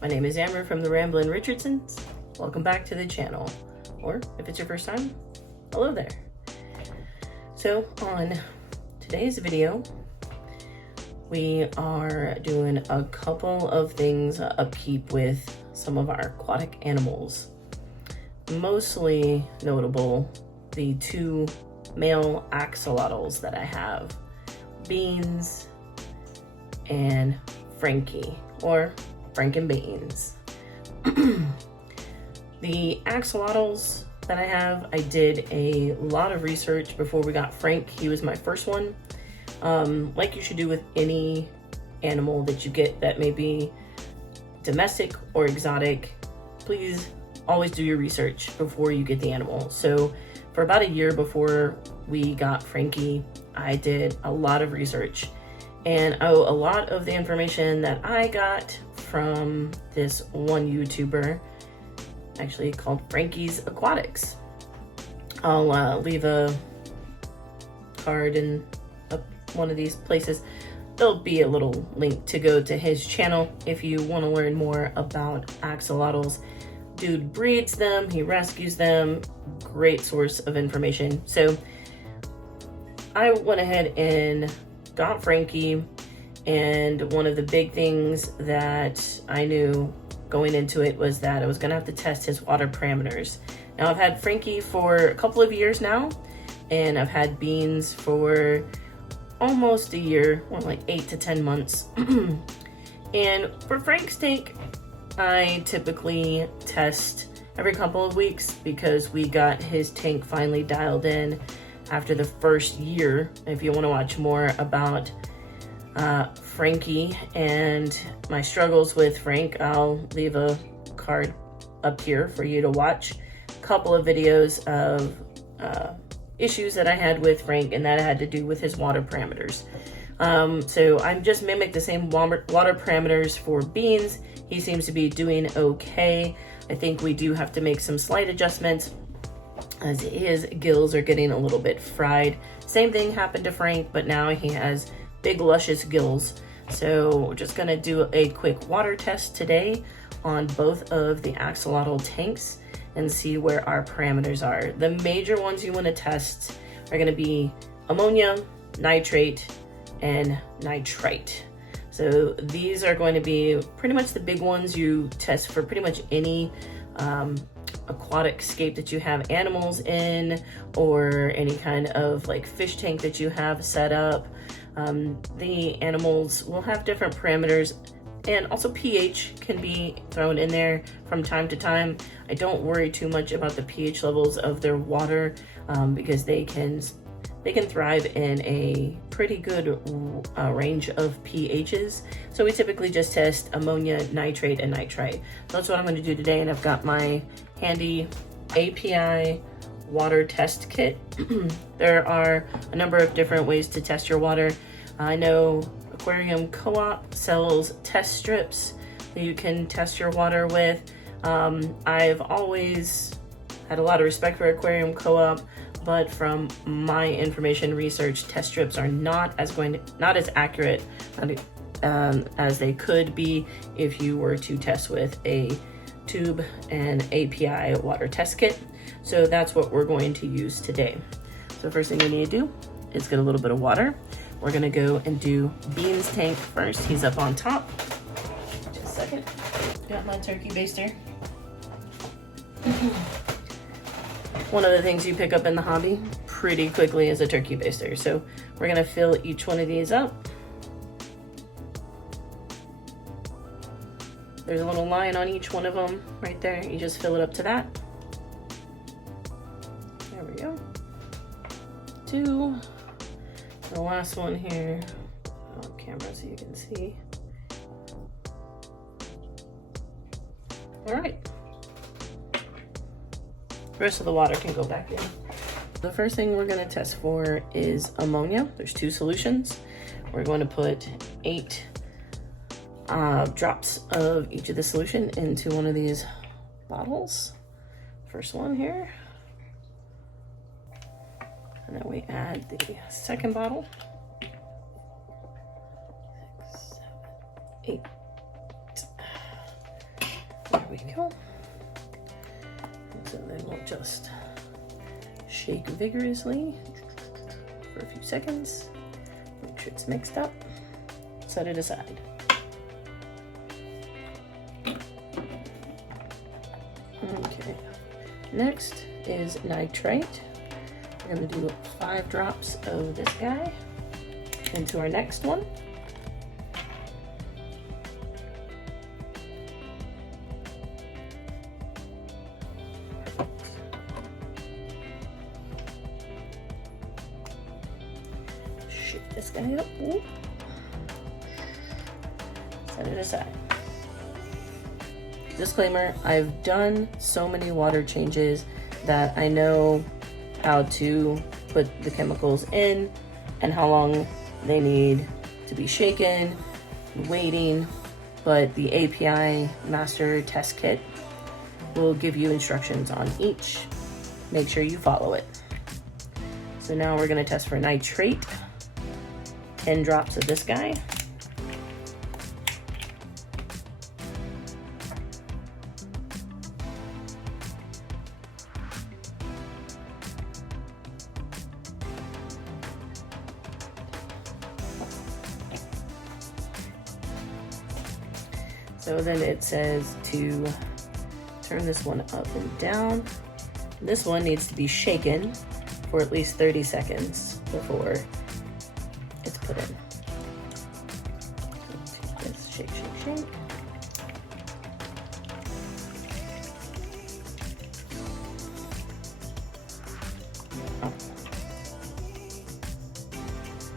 My name is Amber from the Ramblin' Richardsons. Welcome back to the channel, or if it's your first time, hello there. So on today's video, we are doing a couple of things upkeep with some of our aquatic animals. Mostly notable, the two male axolotls that I have, Beans and Frankie, or Frankenbeans. The axolotls that I have, I did a lot of research before we got Frank. He was my first one. Like you should do with any animal that you get that may be domestic or exotic, please always do your research before you get the animal. So for about a year before we got Frankie, I did a lot of research, and a lot of the information that I got from this one YouTuber, actually called Frankie's Aquatics. I'll leave a card in one of these places. There'll be a little link to go to his channel if you want to learn more about axolotls. Dude breeds them, he rescues them, great source of information. So I went ahead and got Frankie, and one of the big things that I knew going into it was that I was gonna have to test his water parameters. Now I've had Frankie for a couple of years now, and I've had Beans for almost a year, well, like 8 to 10 months. And for Frank's tank, I typically test every couple of weeks because we got his tank finally dialed in after the first year. If you want to watch more about Frankie and my struggles with Frank, I'll leave a card up here for you to watch. A couple of videos of issues that I had with Frank, and that had to do with his water parameters. So I'm just mimicked the same water parameters for Beans. He seems to be doing okay. I think we do have to make some slight adjustments as his gills are getting a little bit fried. Same thing happened to Frank, but now he has big luscious gills. So we're just gonna do a quick water test today on both of the axolotl tanks and see where our parameters are. The major ones you want to test are going to be ammonia, nitrate, and nitrite. So these are going to be pretty much the big ones you test for pretty much any aquatic scape that you have animals in, or any kind of like fish tank that you have set up. The animals will have different parameters, and also pH can be thrown in there from time to time. I don't worry too much about the pH levels of their water because they can thrive in a pretty good range of pHs. So we typically just test ammonia, nitrate, and nitrite. That's what I'm going to do today, and I've got my handy API water test kit. There are a number of different ways to test your water. I know Aquarium Co-op sells test strips that you can test your water with. I've always had a lot of respect for Aquarium Co-op, but from my information research, test strips are not as accurate as they could be if you were to test with a tube and API water test kit. So that's what we're going to use today. So first thing you need to do is get a little bit of water. We're gonna go and do Beans tank first. He's up on top. Just a second. Got my turkey baster. One of the things you pick up in the hobby pretty quickly is a turkey baster. So we're gonna fill each one of these up. There's a little line on each one of them right there. You just fill it up to that. There we go. 2. The last one here, on camera so you can see. All right. The rest of the water can go back in. The first thing we're going to test for is ammonia. There's 2 solutions. We're going to put 8 drops of each of the solution into one of these bottles. First one here. And then we add the second bottle. 6, 7, 8. we go. So then we'll just shake vigorously for a few seconds. Make sure it's mixed up. Set it aside. Okay. Next is nitrite. We're going to do 5 drops of this guy into our next one. Shake this guy up. Ooh. Set it aside. Disclaimer, I've done so many water changes that I know how to put the chemicals in and how long they need to be shaken, waiting, but the API Master Test Kit will give you instructions on each. Make sure you follow it. So now we're going to test for nitrate. 10 drops of this guy. So then it says to turn this one up and down. This one needs to be shaken for at least 30 seconds before it's put in. Let's shake, shake, shake. Oh.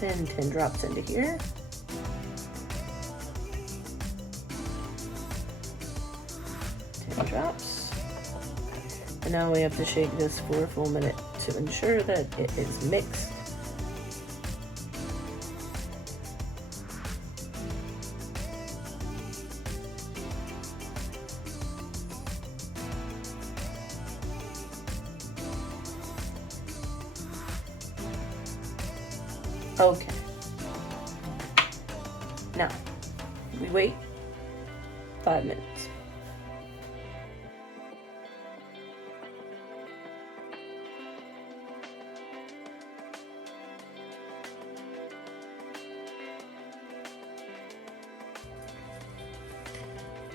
Then 10 drops into here. 10 drops. And now we have to shake this for a full minute to ensure that it is mixed. Okay. Now, we wait 5 minutes.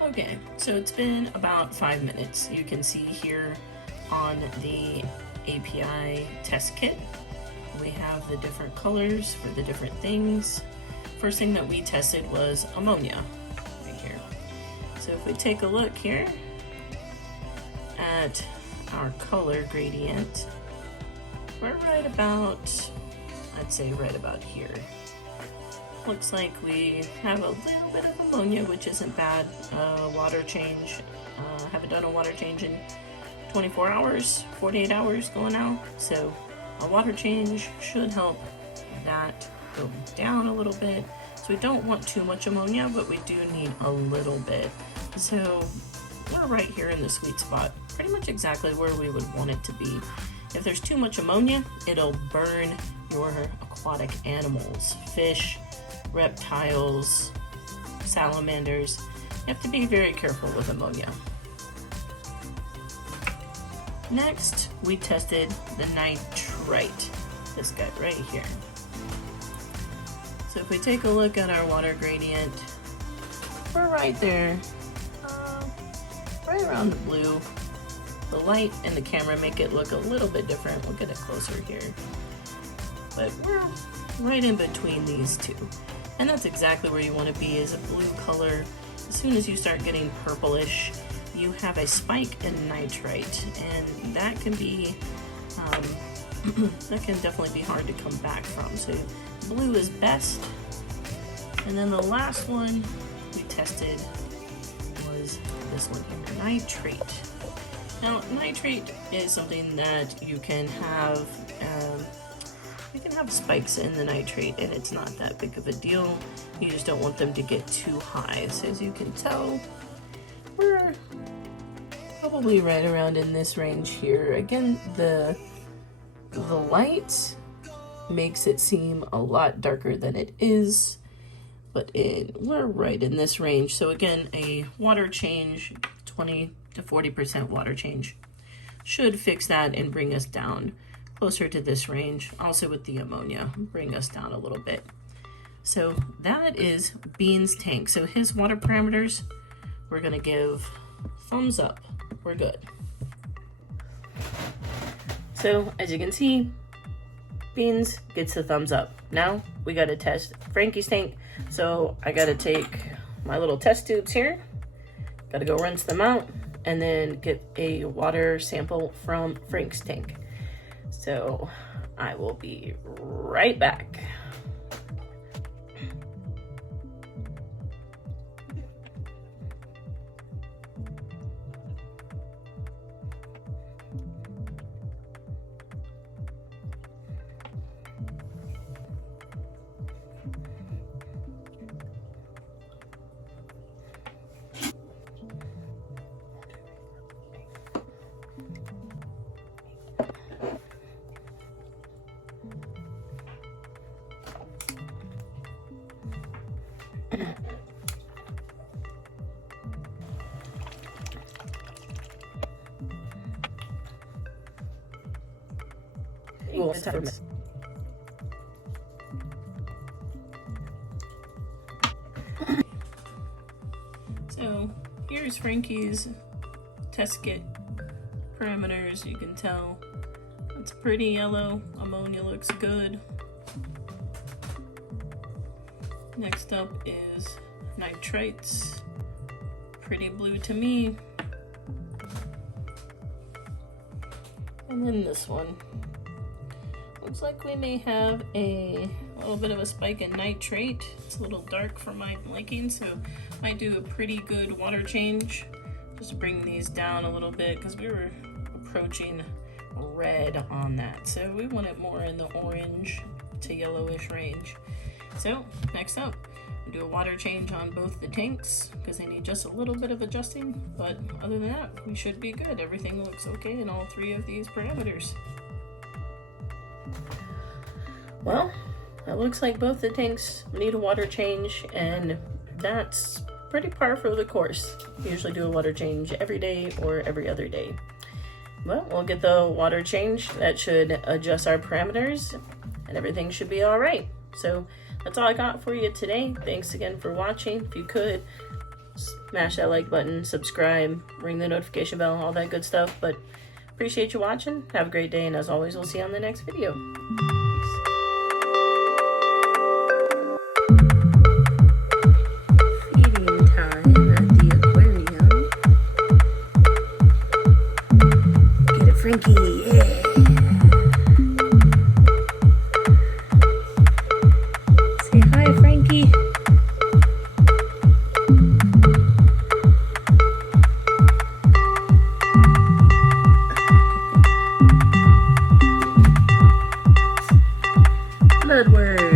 Okay, so it's been about 5 minutes. You can see here on the API test kit, we have the different colors for the different things. First thing that we tested was ammonia right here. So if we take a look here at our color gradient, we're right about, I'd say right about here. Looks like we have a little bit of ammonia, which isn't bad. Water change, haven't done a water change in 24 hours, 48 hours going out. So a water change should help that go down a little bit. So we don't want too much ammonia, but we do need a little bit. So we're right here in the sweet spot, pretty much exactly where we would want it to be. If there's too much ammonia, it'll burn your aquatic animals, fish, reptiles, salamanders. You have to be very careful with ammonia. Next, we tested the nitrite, this guy right here. So if we take a look at our water gradient, we're right there, right around the blue. The light and the camera make it look a little bit different. We'll get it closer here. But we're right in between these two. And that's exactly where you want to be, is a blue color. As soon as you start getting purplish, you have a spike in nitrite, and that can be, that can definitely be hard to come back from. So blue is best. And then the last one we tested was this one here, nitrate. Now, nitrate is something that you can have spikes in the nitrate, and it's not that big of a deal. You just don't want them to get too high. So as you can tell, we're probably right around in this range here. Again, the light makes it seem a lot darker than it is, but we're right in this range. So again, a water change 20 to 40% water change. Should fix that and bring us down closer to this range. Also with the ammonia, bring us down a little bit. So that is Bean's tank. So his water parameters, we're gonna give thumbs up. We're good. So as you can see, Beans gets the thumbs up. Now we gotta test Frankie's tank. So I gotta take my little test tubes here, gotta go rinse them out, and then get a water sample from Frank's tank. So I will be right back. So here's Frankie's test kit parameters. You can tell it's pretty yellow. Ammonia looks good. Next up is nitrites. Pretty blue to me. And then this one. Looks like we may have a little bit of a spike in nitrate. It's a little dark for my liking, so might do a pretty good water change. Just bring these down a little bit because we were approaching red on that. So we want it more in the orange to yellowish range. So next up, we'll do a water change on both the tanks because they need just a little bit of adjusting. But other than that, we should be good. Everything looks okay in all three of these parameters. Well, it looks like both the tanks need a water change, and that's pretty par for the course. Usually do a water change every day or every other day. Well, we'll get the water change. That should adjust our parameters, and everything should be all right. So that's all I got for you today. Thanks again for watching. If you could, smash that like button, subscribe, ring the notification bell, all that good stuff. But appreciate you watching. Have a great day, and as always, we'll see you on the next video. Feeding time at the aquarium. Get it, Frankie, yeah. Say hi, Frankie. Bloodworth.